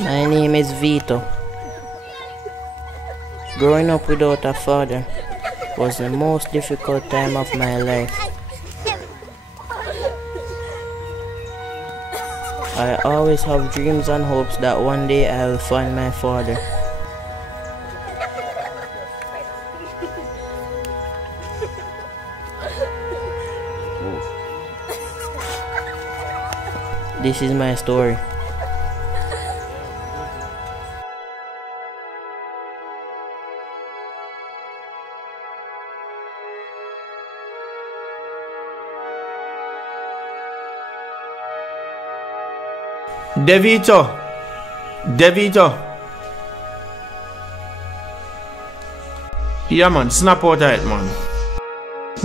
My name is Vito. Growing up without a father was the most difficult time of my life. I always have dreams and hopes that one day I will find my father. This is my story. Devito. Yeah man, snap out of it man.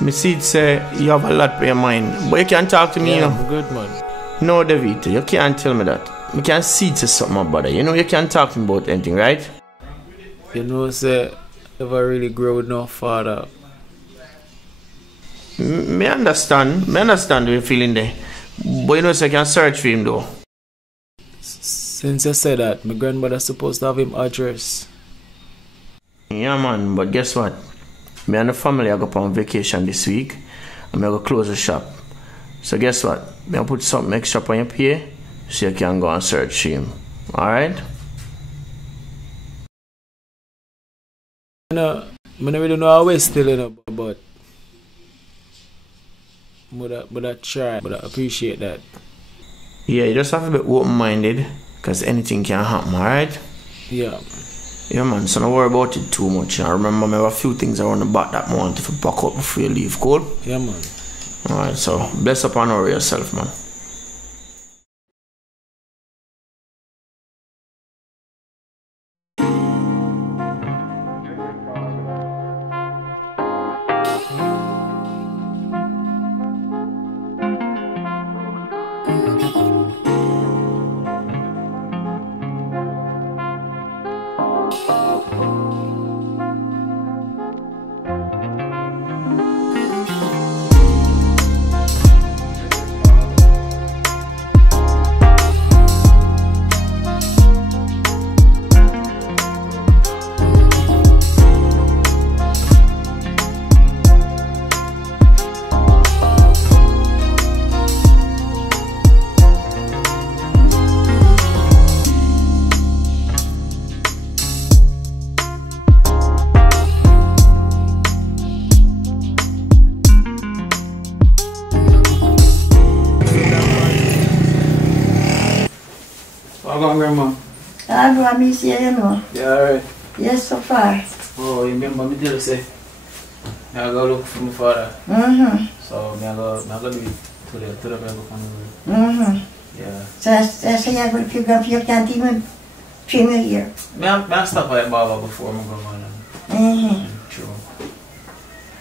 Me see it say you have a lot on your mind. But you can't talk to me, you know. I'm good man. No Devito, you can't tell me that. Me can see it say something about it. You know you can't talk to me about anything, right? You know say never really grow with no father. Me understand what you're feeling there. But you know say I can search for him though. Since you said that, my grandmother supposed to have him address. Yeah man, but guess what? Me and the family I go on vacation this week and I go close the shop. So guess what? Me I put something extra on your pay so you can go and search for him. Alright? I don't really know how we still in it, but I try, but I appreciate that. Yeah, you just have to be open-minded because anything can happen, alright? Yeah. Yeah man, so don't worry about it too much. I remember I have a few things around the back that I want to pack up before you leave, cool? Yeah man. Alright, so bless up and worry yourself, man. Welcome, Grandma. I miss you, you know. Yeah, alright. Yes, so far. Oh, you remember me tell you say, I go look for my father. So, I go do it today. Today, I go find him. Yeah. So you're going to go, you can't even trim your ear. I stop by Baba before I go on. True.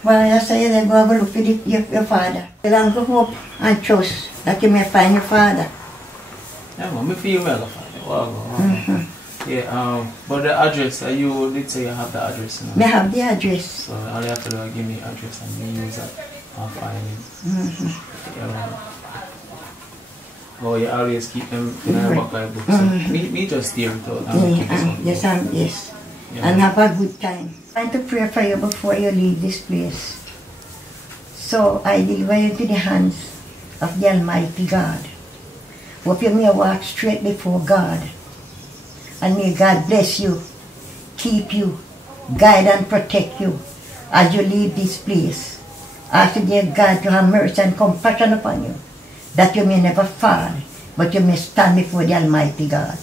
Well, I say they go look for your father. You don't go hope and trust that you may find your father. Yeah, man, I feel well find it. Wow. Yeah, but the address, you did say you have the address. You know? I have the address. So all you have to do is give me the address and me use that and find it. Yeah, oh, you always keep them in your back of the book. So me just steer it out and keep it. Yes, yes. Yeah. And have a good time. I want to pray for you before you leave this place. So I deliver you to the hands of the Almighty God. Hope you may walk straight before God. And may God bless you, keep you, guide and protect you as you leave this place. Ask dear God to have mercy and compassion upon you, that you may never fall, but you may stand before the Almighty God.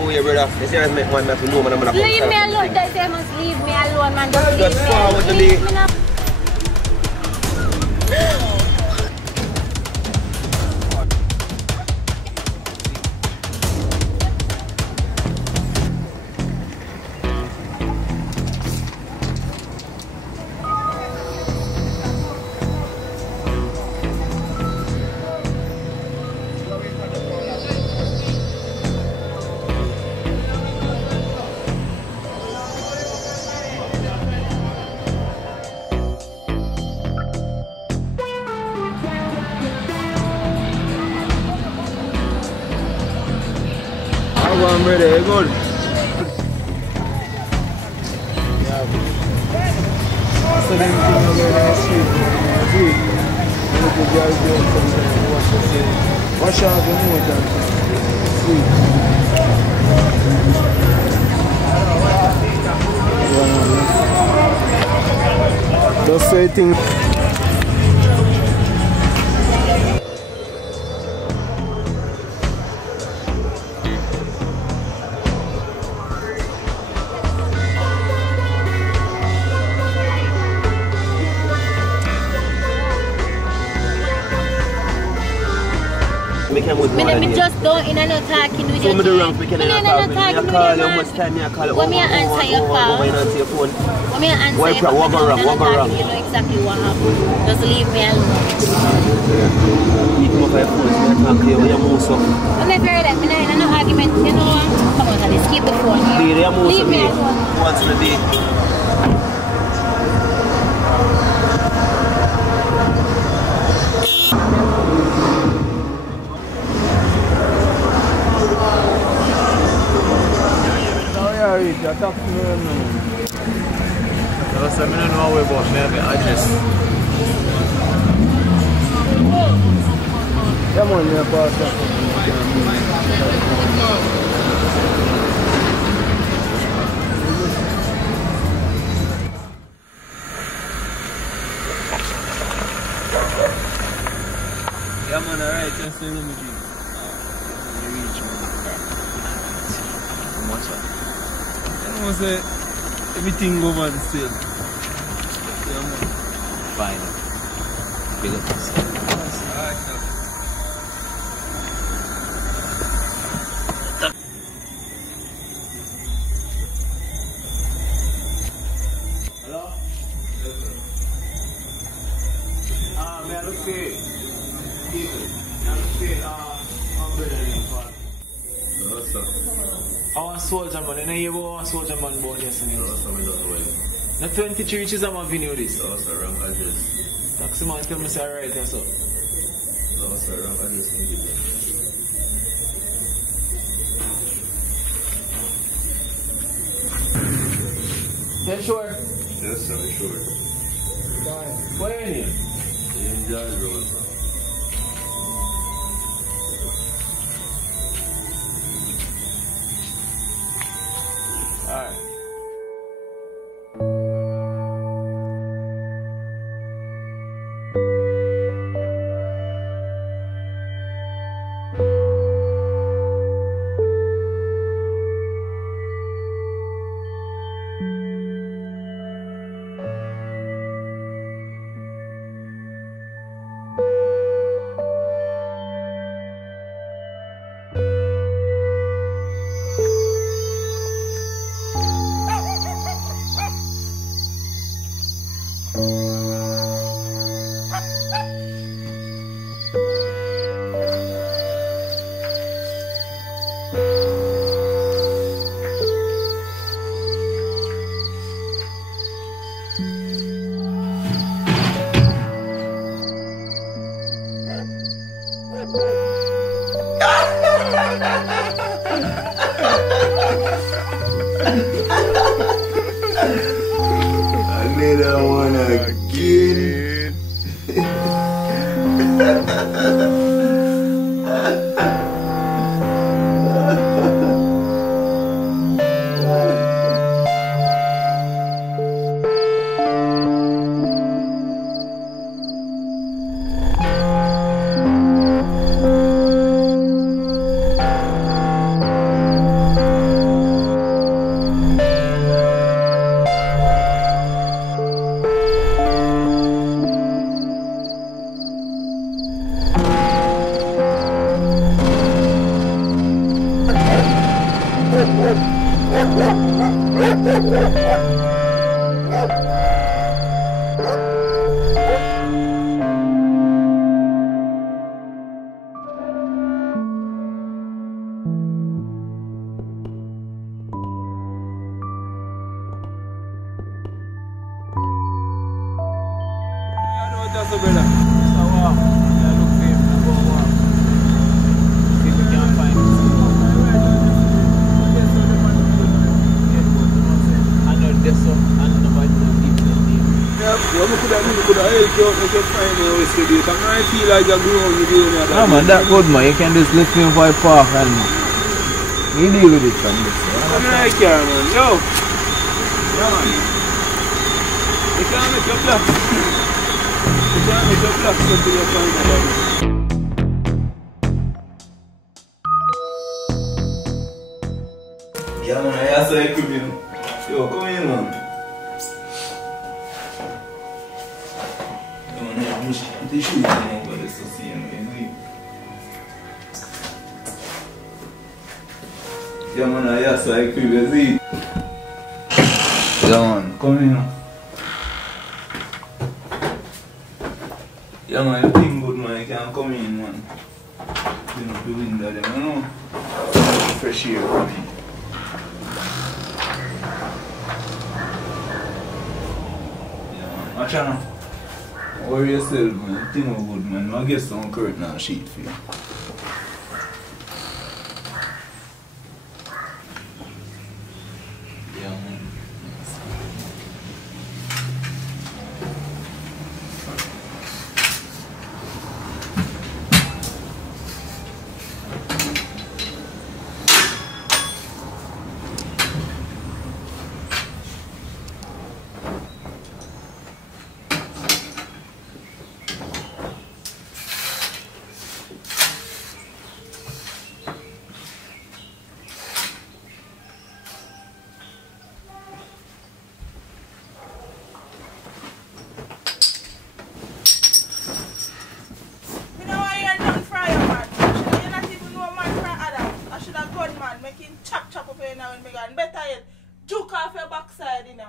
who you, brother? You see, I make one man to know, man. I'm gonna come. Leave me alone. They say must leave me alone, man. Just Just leave me forward to alone. me. Leave me now. Go on, brother, you good? So then you come over the street, sweet. Look at the girl doing something, wash your face. Wash out the motor, sweet. Just say things. Me just don't in no talking with you. So me do wrong, we can not call talking you. with Call you, you, man. much time me I call you. When me answer your call. When you answer your phone. When me answer What your phone, go wrong? you What go wrong? You know exactly what happened. Just leave me alone. You come up with your phone, so I talk to you when you move so. I'm not very that. I'm not in no argument. You know, come on, let's keep the phone. Leave me alone. Once in a day. You talk to me now. So I don't know how about me have an address. Come on, me a pass up. Yeah man, alright, just say let me drink. How much? I say everything go man still. Yeah man. Fine. Big up yourself. Alright, Hello? May I look for people? May I look for umbrella name for? No sir. I want soldier man. You know you want soldier man born yesterday? No sir, me don't know it. The 23 which is on my video this. No sir, wrong address. Taxi man tell me say right and so. No sir, wrong address. Me give them. You sure? Yes sir, sure. What are you name? Enjoy road. Alright. could have helped you out and just find out what's the date. I feel like you're growing with you. No man, that good man. You can just lift me up by park and you deal with it from this. I'm like here, man. Yo! Yeah, man. You can't make your black. You can't make your black until you find out. Yeah, man, I saw you come in. Yo, come in, man. Yo, man, I'm just shooting over this to see him. Yeah, man, I saw you come in. Yeah, man, come in. Yeah, man, you think good, man. You can come in, man. You know, the window there, you know. Fresh air for me. Watch out. Worry yourself, man. Think of good, man. I'll get some curtain and sheet for you. Yeah, man. Better yet, juke off your backside, you know.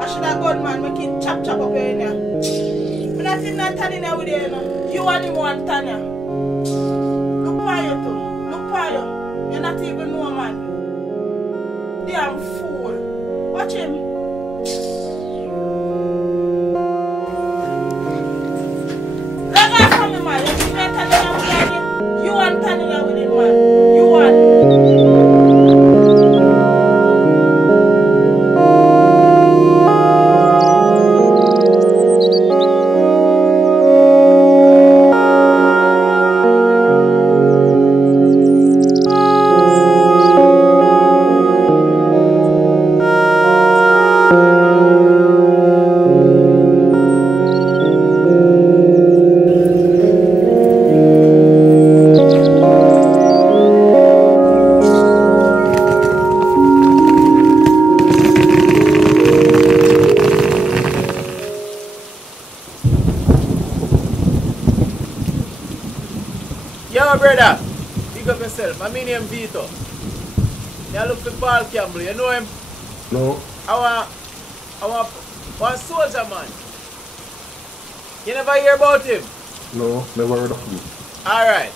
I should have gone, man, make him chop up here, you know. But that's him not turning here with you, you know. You and him one turn here. Look for you, too. Look for you. You're not even know, man. Damn fool. Watch him. You want turning here with him, man. You want. Yo, brother, pick up yourself. My name is Vito. I look for Paul Campbell. You know him? No. I want one soldier, man. You never hear about him? No, never heard of him. Alright.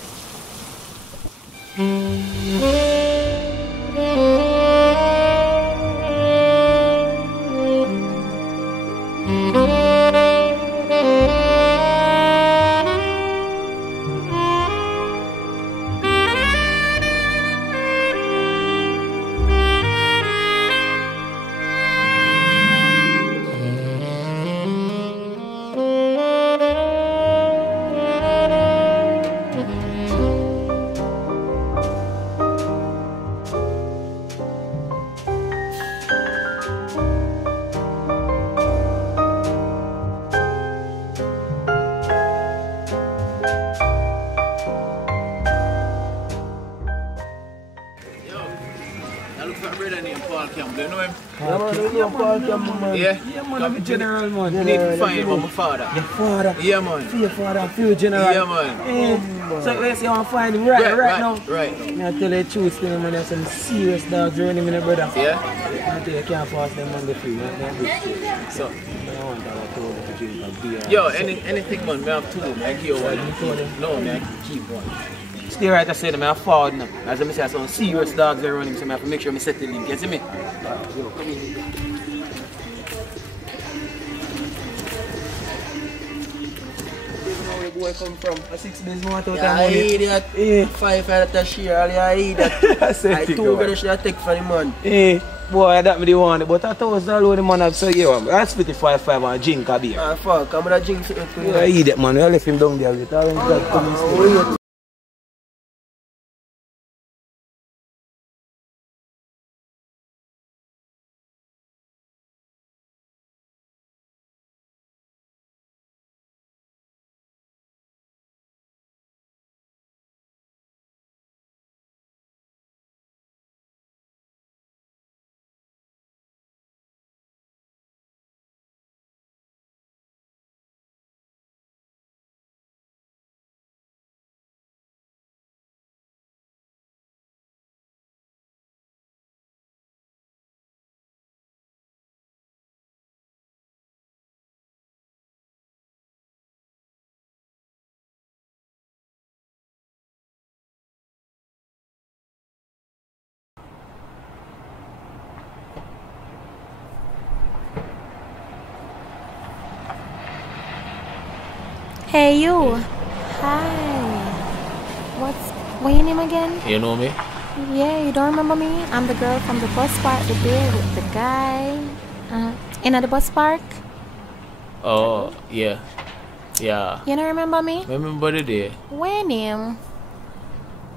Paul Campbell, you know him? Paul Campbell, man. Yeah, man, I'm a general, man. You need to find him from my father. Your father? Yeah, man. For your father, I feel general. Yeah, man. So you say you want to find him right now? Right. I tell you the truth, man, there's some serious dogs running in the brother. Yeah? I tell you, you can't pass them on the field. So, I want to told them to drink a beer. Yo, anything, man, I have two. I give one. No, man, I keep one. Stay right, I say to me, I'm forward now. As I say, some serious dogs are running, so I have to make sure I set the link. You see me? Yo, come in. boy come from? A 6 days more to Yeah, I idiot. 5 out of the share, I idiot. I 2 gonna should take for the month. Boy, that me the one, but $1,000 alone the man have so yeah, that's 55 and drink a beer. Ah, fuck, I'm gonna drink it. Yeah, idiot man, you left him down there with all that coming. Hey you. Hi. What's your name again? You know me? Yeah, you don't remember me? I'm the girl from the bus park, the day with the guy. In the bus park. Oh, yeah. Yeah. You don't remember me? Remember the day? When name?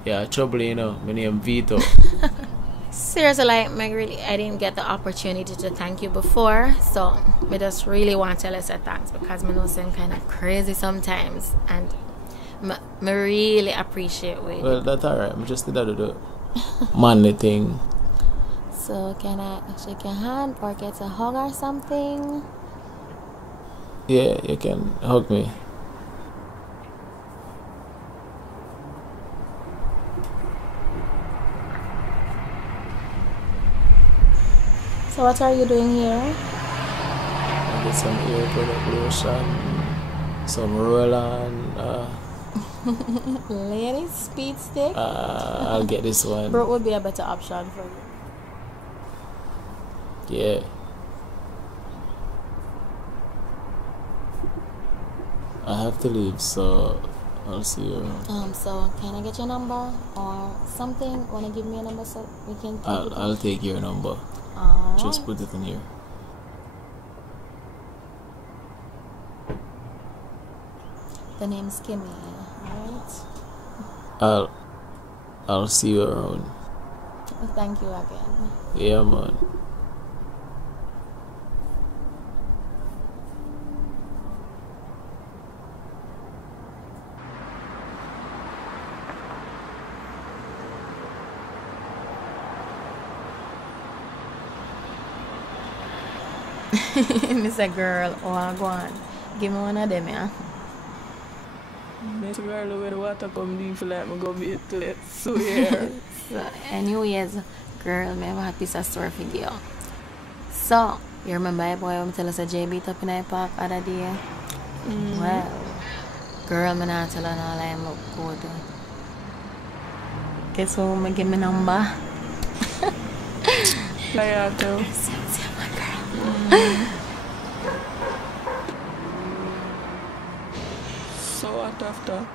Yeah, trouble, you know. My name Vito. Seriously, like, I didn't get the opportunity to thank you before, so I just really want to tell you thanks because I know I'm kind of crazy sometimes, and I really appreciate it. Well, that's alright. I just did that to do manly thing. So can I shake your hand or get a hug or something? Yeah, you can hug me. So what are you doing here? I get some ear product lotion, some roll-on. Ladies speed stick? I'll get this one. Bro, would be a better option for you. Yeah. I have to leave, so I'll see you around. So can I get your number or something? Wanna give me a number so we can I'll take your number. Just put it in here. The name's Kimmy, right? I'll see you around. Thank you again. Yeah, man. Mr. Girl, go on. Give me one of them, yeah. Mr. Girl, where the water come deep, feel like I'm going to be to it. So, yeah. So, anyways, girl, I have a piece of story for you. So, you remember a boy who tell us a JB up in the park other day? Well, girl, I'm not telling all I look good. Guess who I'm give me number? Like too. So what after?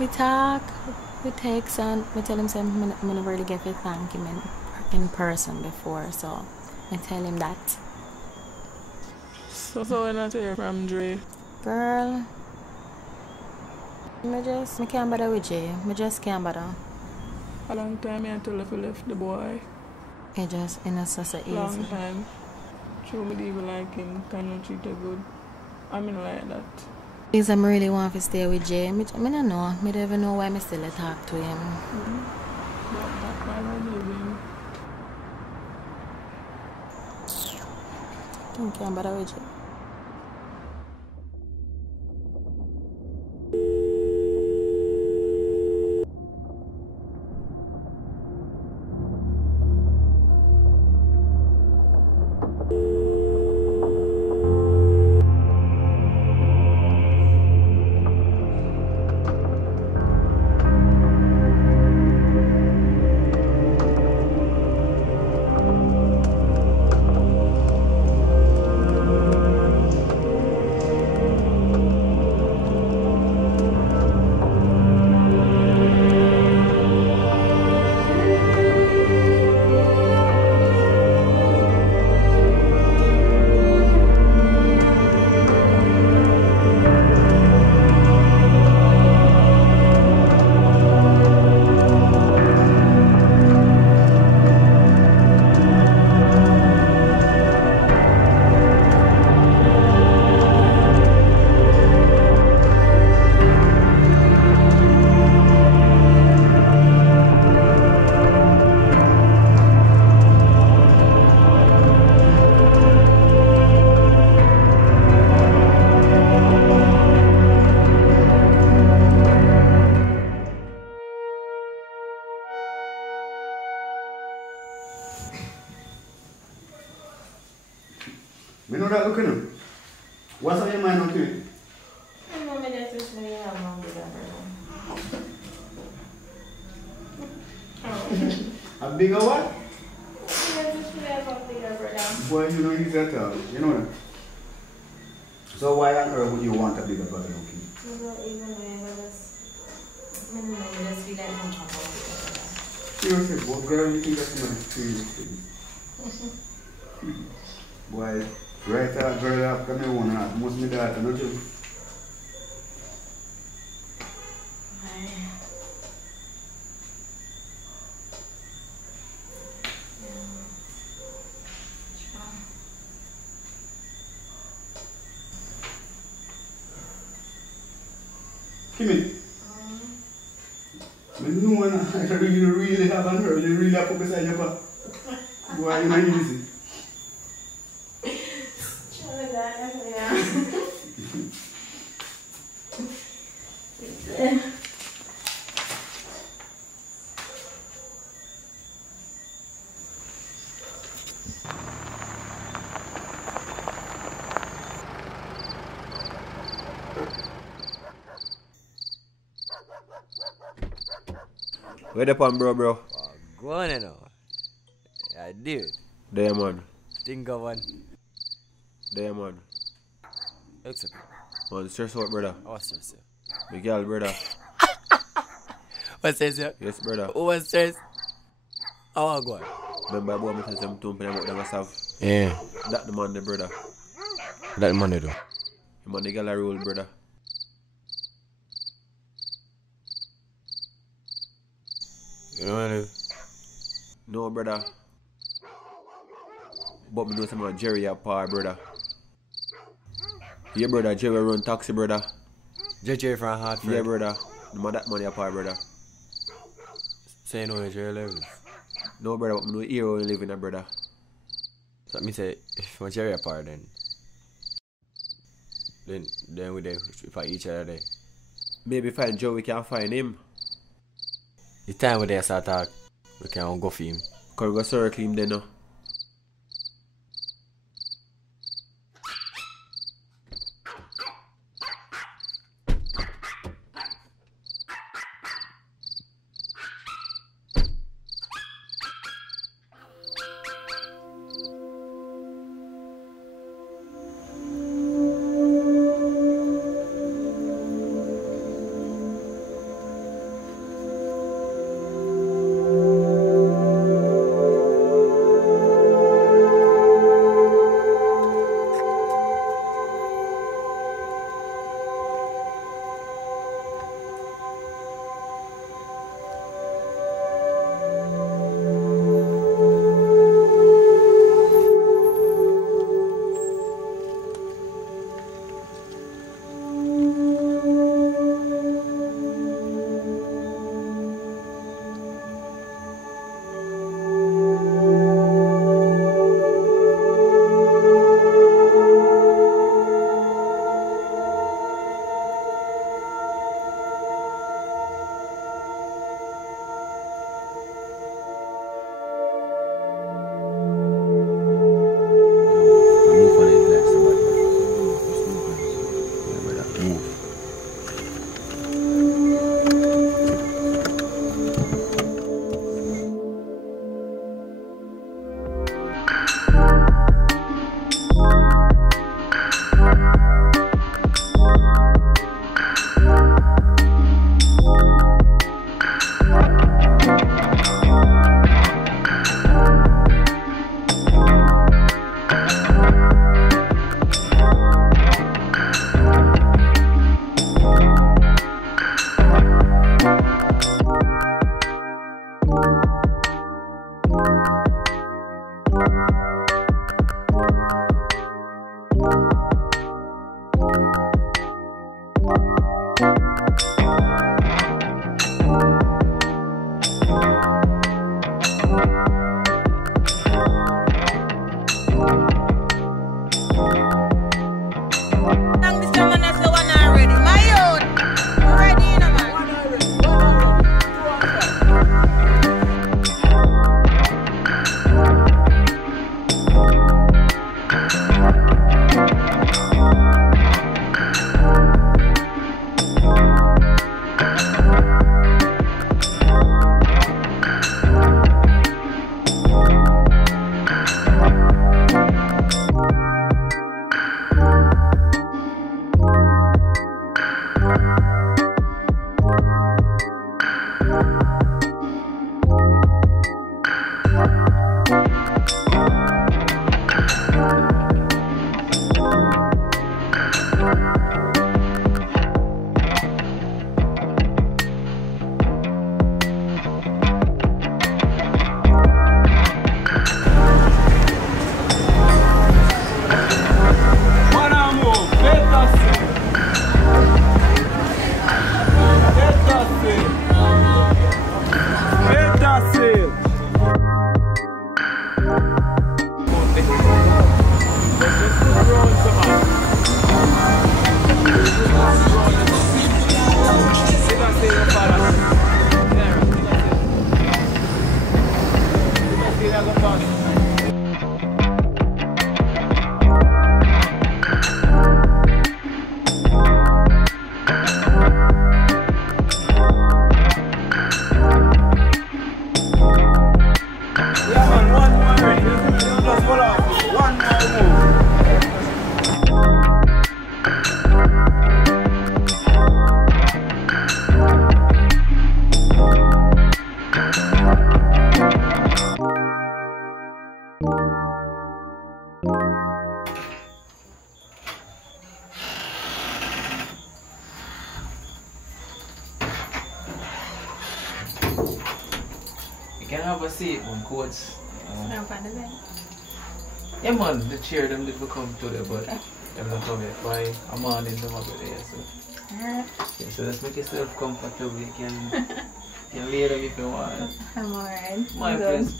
We talk, we text, and we tell him something I never really get to thank him in person before, so I tell him that. So when I hear from Dre? Girl, I can't bother with you. I just can't bother. A long time until I left the boy. It's such a easy. Long time. True, me even like him, kind of treat her good. I mean like that. Because I really want to stay with Jay. I don't know. I don't even know why I still talk to him. That's why I leave him. I can't bother with you. Me know that looking up. What's on your mind now, Kimmy? I know me just wish me have one bigger brother. A bigger what? I just wish me have a bigger brother. Boy, you know he's at all. You know that. So why on earth would you want a bigger brother now, Kimmy? I don't even know, I just feel like I'm talking about it. Seriously, what girl you think that's going to serious thing? Boy, right out, girl up, come here one half. Must be that, not you. Kimmy. I know I really haven't heard. You really have to put beside your back. Why are you not easy? Where the pan, bro? Go on now. I did. There, man. Think of one. There, man. Except. Man, stress out, brother. What's stress? Big girl, brother. What's stress? Yes, brother. Who was stress? How go on? Remember, boy, I said some and I'm myself. Yeah. That the man, the brother. That the man, they do. The man, the girl, rule, brother. You know what I mean? No, brother. But me know some of Jerry a par, brother. Yeah, brother. Jerry run taxi, brother. Jerry from Hartford? Yeah, brother. The man that money a par, brother. Say no, Jerry live? No, brother. But me know here only live in a brother. So that means if my Jerry a par, then we there fight each other there. Maybe find Joe, we can find him. The time we there start talk, we can go for him. Because we go circle him then now. massive. Can have a seat, one coach. No, find it there. Yeah, man, the chair them did come today, but them not come yet. Why? I'm on in them up there, so. Yeah, so let's make yourself comfortable. You can lay down if you want. I'm alright. My place,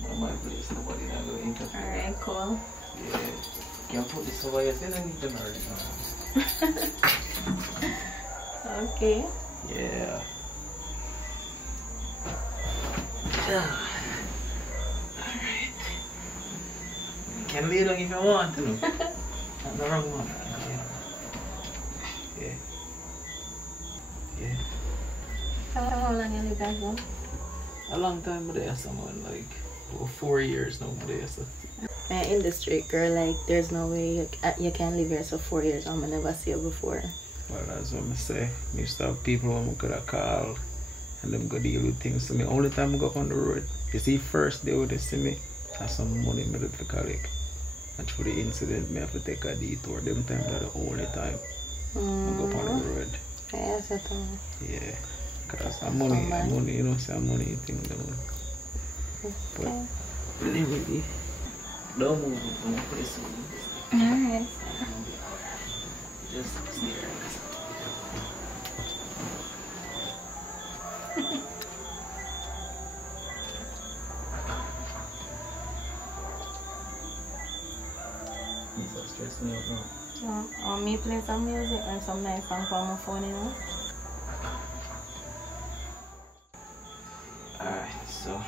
nobody not going to interfere. Alright, cool. Yeah. You can put this over here, so you don't need them already. Okay. Yeah. Alright. You can lay down if you want to. Not the wrong one. Yeah. Yeah. How long you live back home? A long time there, someone like 4 years now there, so. In the street, girl, like there's no way you can live here so 4 years. I'm never see you before. Well, that's what I say. I used to have people who could have called and them go deal with things. So me only time I go up on the road, you see first day when they see me, I have some money in the collect. And for the incident, I have to take a detour. Them time that the only time I go up on the road. Yes, that's all. Yeah. Because I'm money, you know, say I'm money thing. But anyway, don't move from the place. Alright. Just stay there. So stress me out now. Yeah. Or me play some music or some nice song from my phone, you know? Alright, so.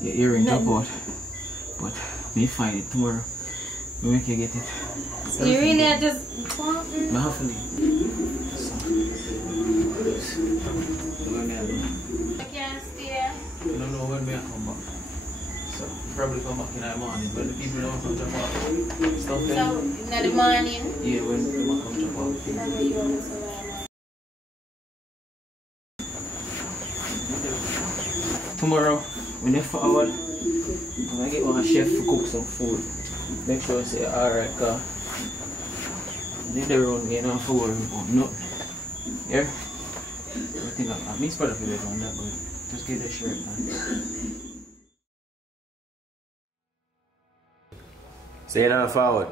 your earring drop out. But me find it tomorrow. We make you get it. So you really are just... I have to leave. I can't stay. I don't know when we come back. So probably come back in the morning. But the people don't come drop off stuff then. So in the morning? Yeah, when they come drop off. That's what you want to Tomorrow, when you forward, I'm gonna get one chef to cook some food. Make sure I say alright, cause they don't run me enough for worry about nothing. Yeah? I think I mix part of it on that, but just get that shirt, man. Say now forward.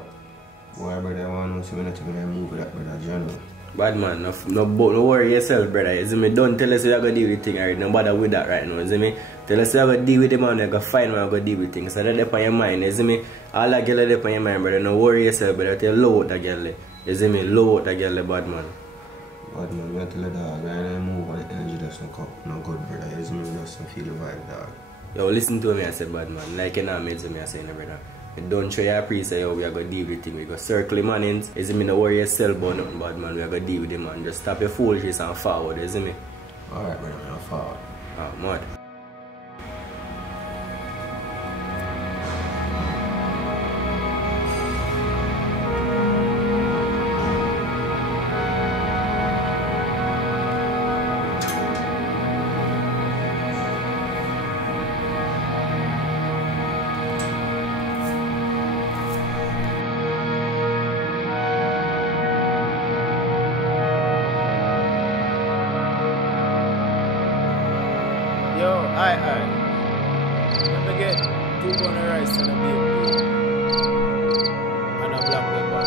Boy, brother, I want to see me not to move with that brother John. Bad man, no worry yourself, brother. You see me, don't tell us we are going to deal with things right now. No bother with that right now, you see me? Tell us we are going to deal with them and we are going to find how we are going to deal with things. So that's up on your mind, you see me? All that girl is up on your mind, brother. No worry yourself, brother. Tell low out that girl. You see me? Low out that girl, bad man. Bad man, you have to let that guy and move and the energy doesn't come. No good, brother. You see me? Just feel the vibe, dog. Yo, listen to me, I said, bad man. Like you know, me, I say, brother. Don't show your priest say, yo, we are going to deal with things. We go circle him on in. You see me, no worry yourself about nothing, bad man. We are going to deal with him, man. Just stop your foolishness and forward, you see me? Alright, brother, I'm forward. Ah, mad. Yo, aye. Let me get 2 bun of rice and a beef and a black pepper.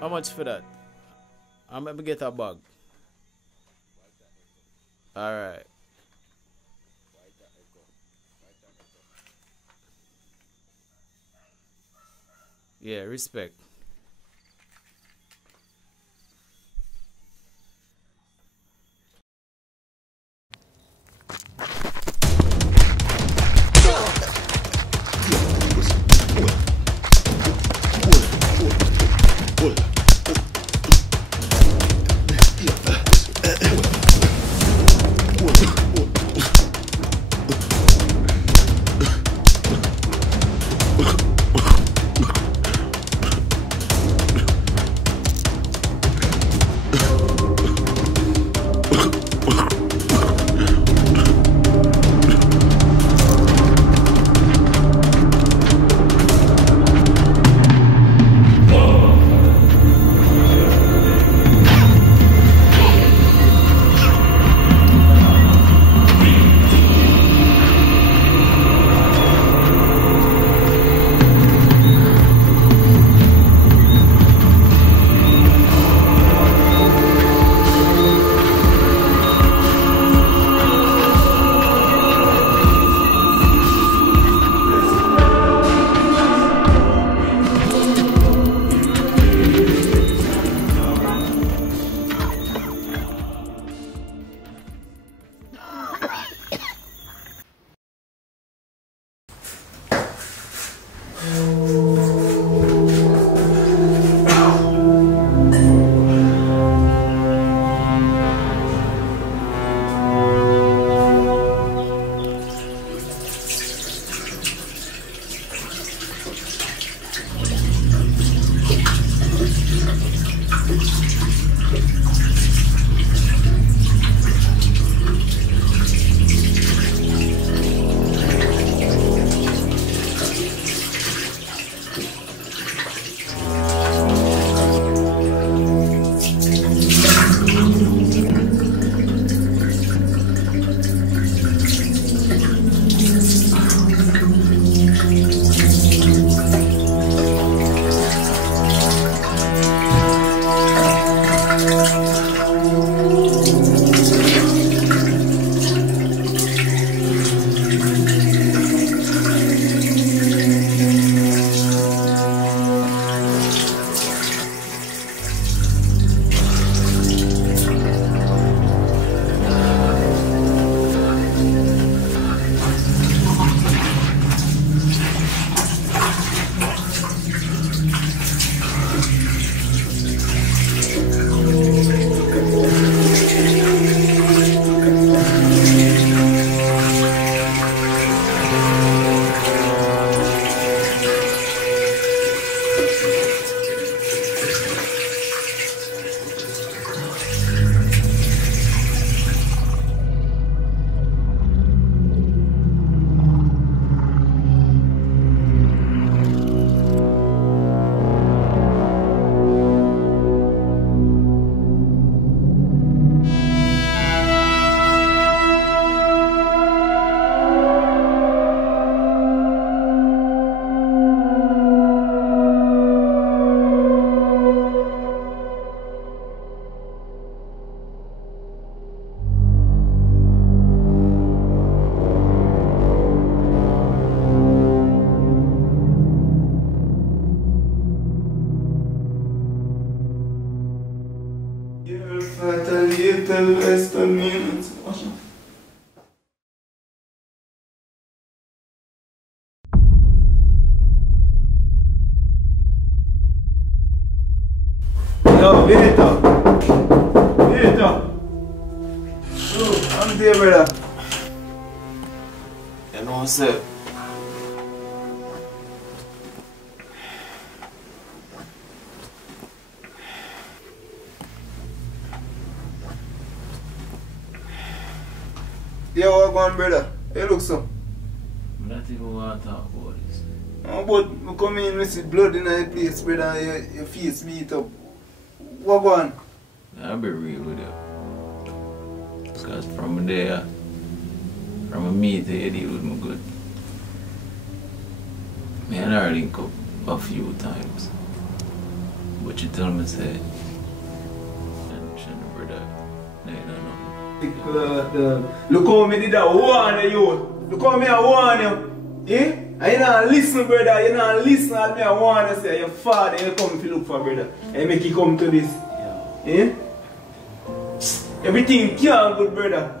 How much for that? I'm gonna get a bag. Alright. Yeah, respect. Later. I'm there, brother. You know, sir. Yeah, what going, brother? Hey, look so. I don't think we want to talk about this. No, but we come in with the blood in the place, brother, and your face beat up. What going? I'll be real with you. Because from there, from me to you deal with me good. Me and her link up a few times. But you tell me, say, and brother, no, you don't know. Look how me did that warn you. Look how me I warn you. Eh? And you don't listen, brother. You don't listen at me I warn you. Say your father you come to look for, brother. And make you come to this. Yeah. Eh? Everything can't good, brother.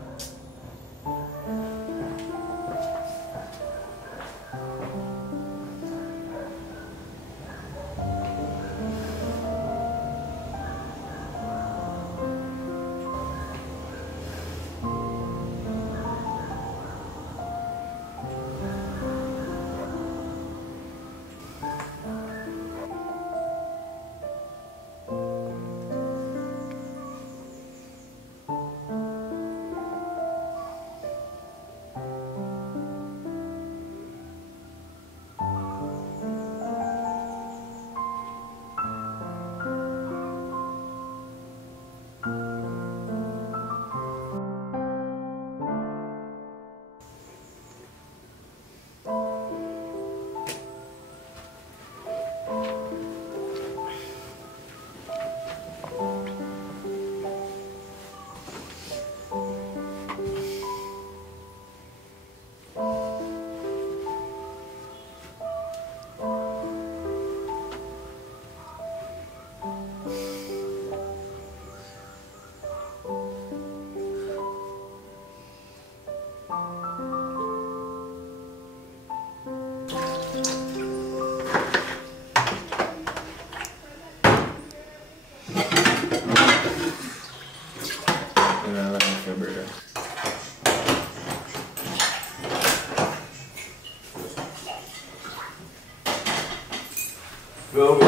Bro, I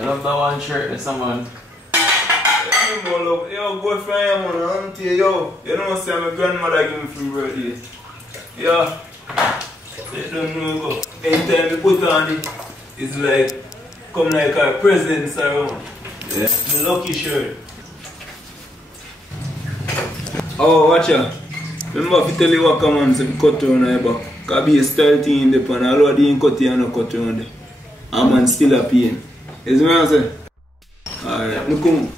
love that one shirt with someone. Yo, go for him, man. Auntie, yo. You know what my grandmother gave me for birthday. Yeah. They don't know go. Anytime you put on it, it's like come like a presents around. Yeah. The lucky shirt. Oh, watch out. Remember if you tell you what come on, so cut around your back. Because be a style thing in the pan, although they ain't cut you and no cut around there. And man still a pain. You see what I'm saying? Alright, look come.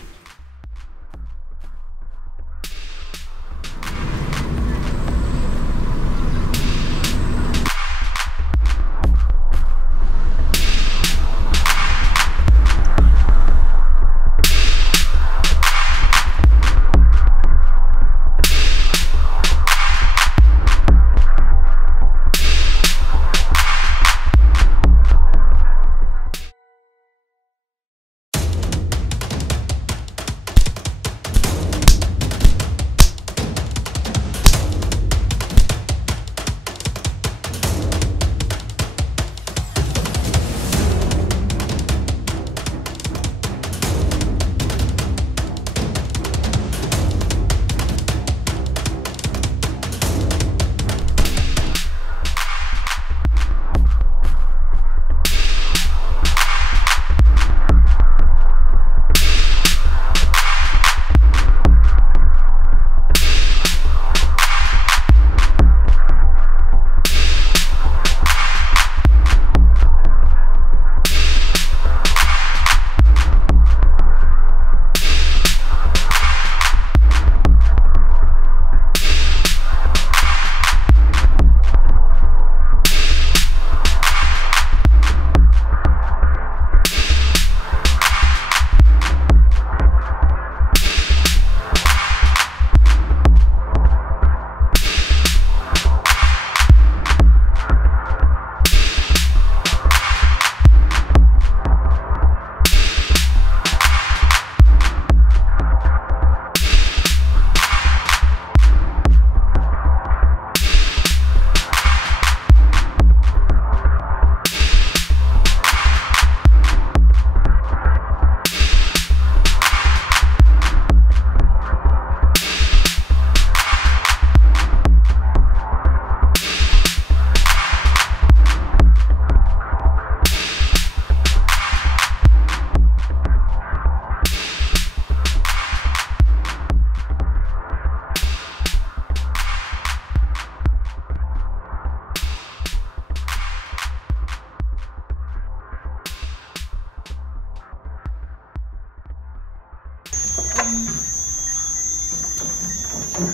Check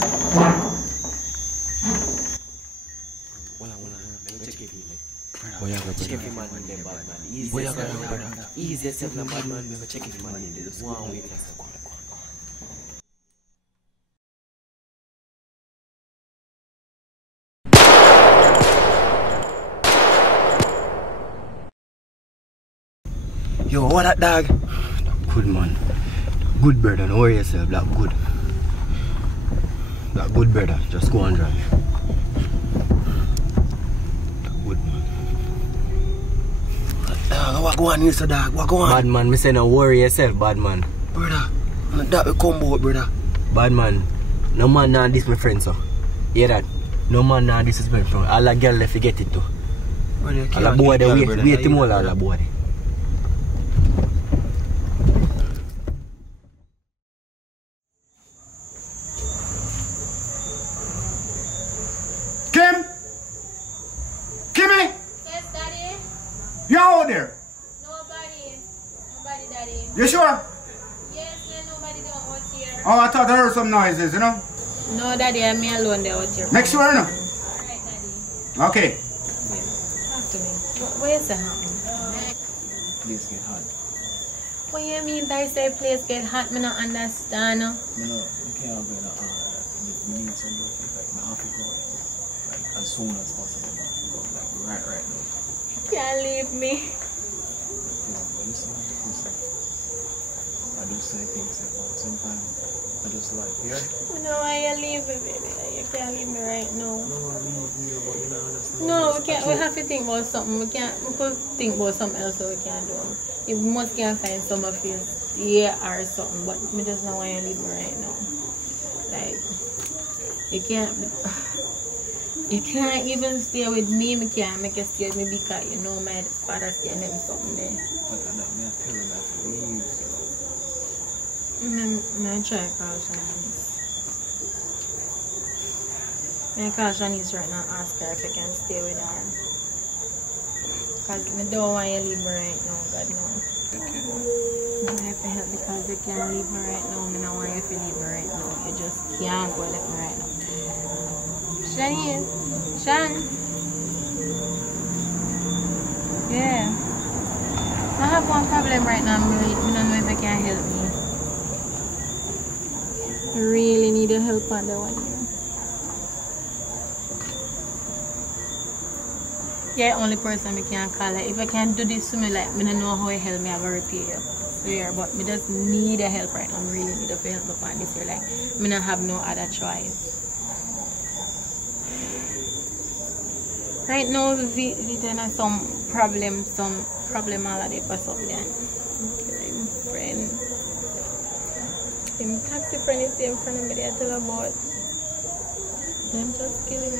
if man in there, bad man. Easy yourself, no bad man. Never check if man in there. Just one way. Yo, what that dog? Good man. Good brother, don't worry yourself. That good. That good brother. Just go and drive. Dog, what go on here, so dog? What go on? Bad man, me say no worry yourself, bad man. Brother, that will come out, brother. Bad man, no man nah this my friend, so. Hear that? No man nah this is my friend. All the girl left forget it too. All the boy they wait him all the boy. Kim? Kimmy? Yes, Daddy? You out there? Nobody, Daddy. You sure? Yes, nobody don't out here. Oh, I thought I heard some noises, you know? No, Daddy, I'm me alone there out here. Make sure, no? Alright, Daddy. Okay. Talk to me. What is that happening? Place get hot. What you mean by say place get hot? Me not understand. You can't go in we need some like now have to go like as soon as possible now. Go like right now. You can't leave me. Listen. I just say things at sometimes I just like here. You know why you leave me, baby? Like, you can't leave me right now. No, I leave you, but you don't understand. No, we can't. We have to think about something. We could think about something else that we can't do. You must can't find some feel stay or something, but me just not want you to leave me right now. Like, you can't even stay with me. Me can't make you stay with me because you know my father's getting him something there. But I tell you that to leave. I try to call Shanice. I call Shanice right now, ask her if I can stay with her. Because I don't want you to leave me right now, God no. Okay. I have to help because you can't leave me right now. I don't want you to leave me right now. You just can't go let me right now. Shanice? Shan? Yeah. I have one problem right now. I don't know if you can help me. I really need your help on that one here. You're the only person I can call it. If I can't do this to me, like, I don't know how you help me, I'm going to repay you. Swear, but I just need your help right now. I really need your help on this here. Like, I don't have no other choice. Right now, we have some problem already for something. Friend. Him taxi friend is in front of me, I tell about them just killing me.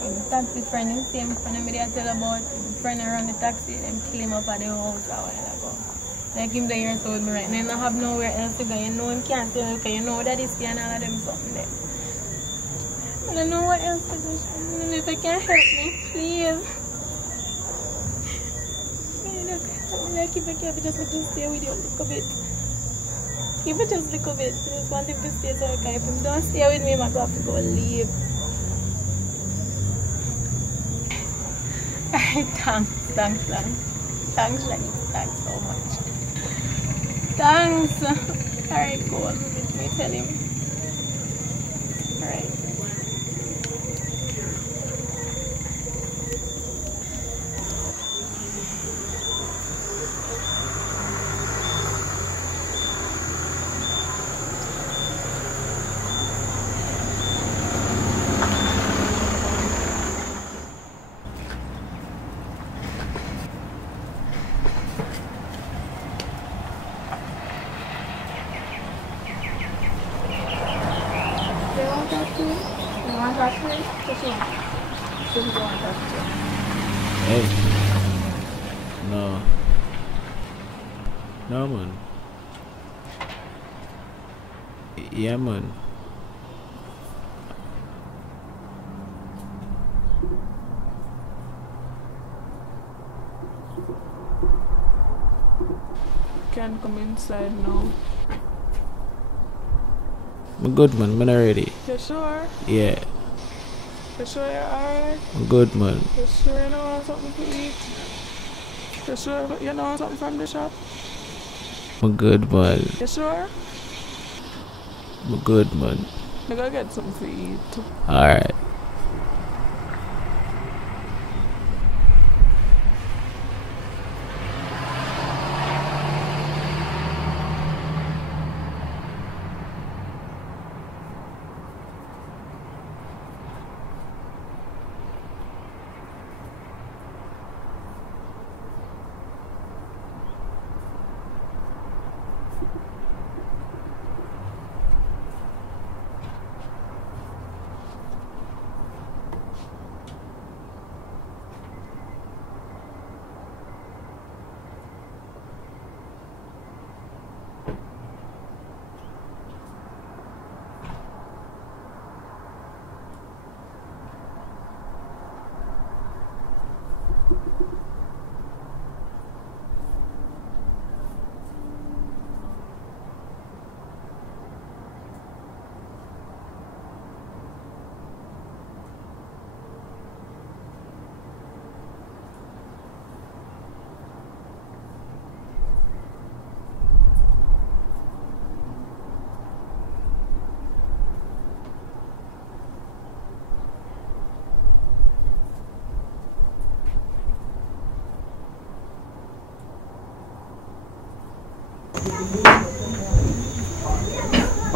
Him taxi friend is in front of me, I tell about him friend around the taxi, them kill him up at the house a while ago. Like him there so with me right now, I have nowhere else to go. You know him can't tell me because you know that is and all of them something there. I don't know what else to do. I don't know if I can help me, please. Like if I can just let him stay with you a little bit. If I just a little bit, I just want him to stay so I can. If him don't stay with me, I'm going to have to go leave. Alright, thanks, Lani. Thanks so much. Thanks. Alright, go on. Let me tell him. Alright. Hey. No. No, man. Yeah, man. Can come inside now. I'm good, man. I'm not ready. You sure? Yeah. You sure you're alright? I'm good, man. You sure you don't want something to eat? You sure you don't want something from the shop? I'm good, man. You sure? I'm good, man. I gotta get something to eat. Alright.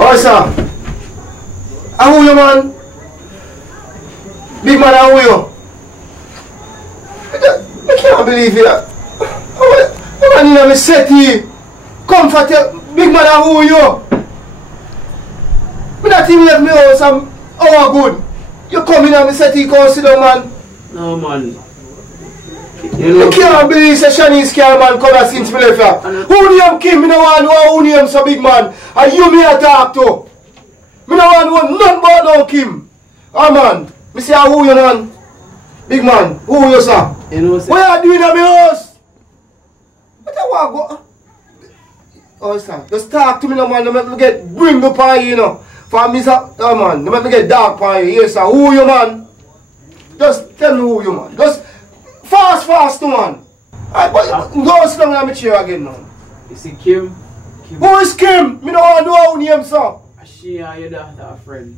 Oh, sir. How are you, man? Big man, how are you? I can't believe it. I'm in a city. Comfort you. Big man, how are you? I'm not even at my house. I'm hour good. You come in and me city, come sit down, man. No, man. You can't believe the Chinese car man come here since me left here. Who name Kim? Me no want to know who name so big man. And you me a talk to. Me no want to know nothing about no Kim. Oh man, me say who you man? Big man, who you sir? You know, what you doing at my house? What you want go? Oh sir, just talk to me no man. Don't make me get bring up on you know. For me sir, oh man, don't make me get dark on you. Yes sir, who you man? Just tell me who you man. Just fast no man. Go sit down in my chair again now. You see Kim? Who is Kim? Me don't want to know her name sir. She and your daughter are friend.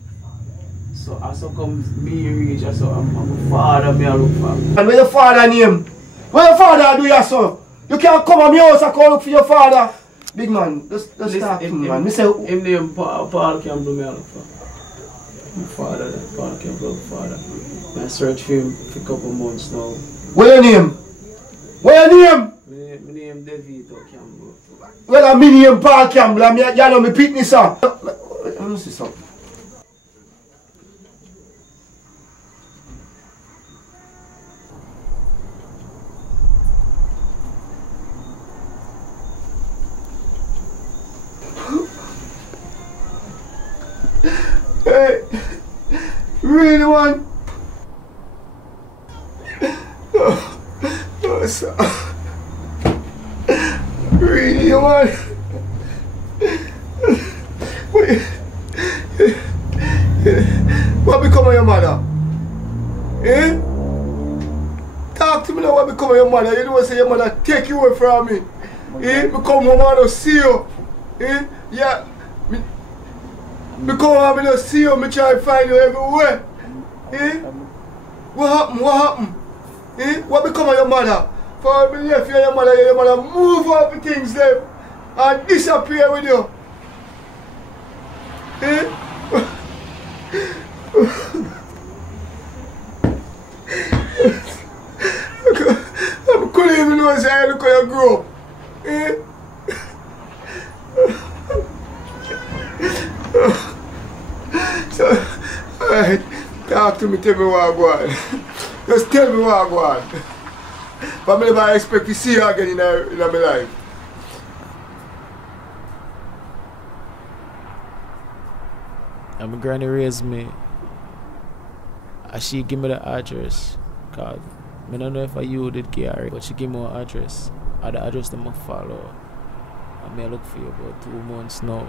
So as so come me reach so I'm a father me I look for. And where your father name? Where your father do you so? You can't come at my house and call look for your father. Big man, just talk to me man. Me say him name Paul Campbell me I look for. My father, Paul Campbell father. I search for him for a couple months now. Where your name? Where your name? My name Devito Campbell. Well, I'm name Paul Campbell. I'm you know me pitney sir. Let me see something. Hey, really one? Oh, sir. Really one? What become of your mother? Eh? Talk to me now what become of your mother. You don't say your mother take you away from me. Eh? Become my mother see you. Eh? Yeah. Me come and me see you, me try to find you everywhere. Eh? What happened? What happened? Eh? What become of your mother? For me left you and your mother move up the things there and disappear with you. Eh? I couldn't even know how look how you grow up. Eh? So, alright, talk to me, tell me what I want. Just tell me what I want. But I never expect to see you again in my life. And my granny raised me. And she give me the address. Cause I don't know if you did Gary, but she give me her address. And the address that I follow. I may look for you about 2 months now.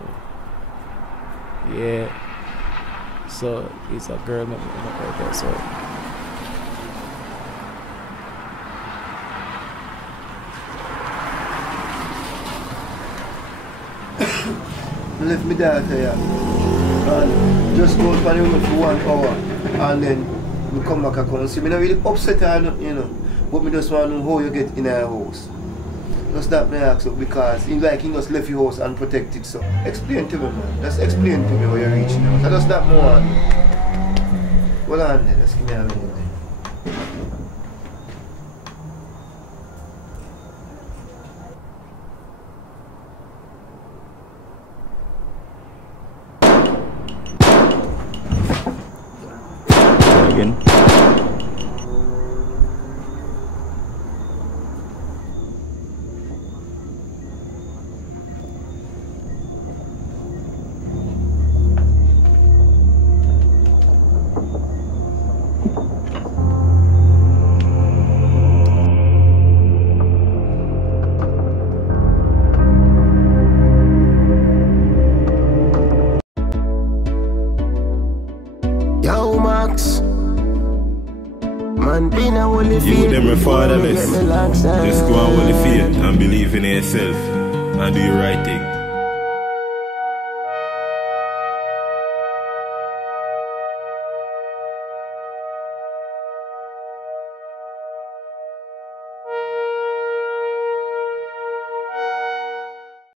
Yeah. So it's a girl make me end up right there. So I left my daughter here and just go for the room for 1 hour and then we come back and come and see. I'm not really upset or nothing, you know, but I just want to know how you get in our house. Just that me ask you because he just left your house unprotected. So explain to me, man. Just explain to me how you're reaching out. I just that more. Hold on there, just give me a minute. Again. Yo, Max. Man, being a holy faith. You them fatherless. Just go and holy faith and believe in yourself and do your right thing.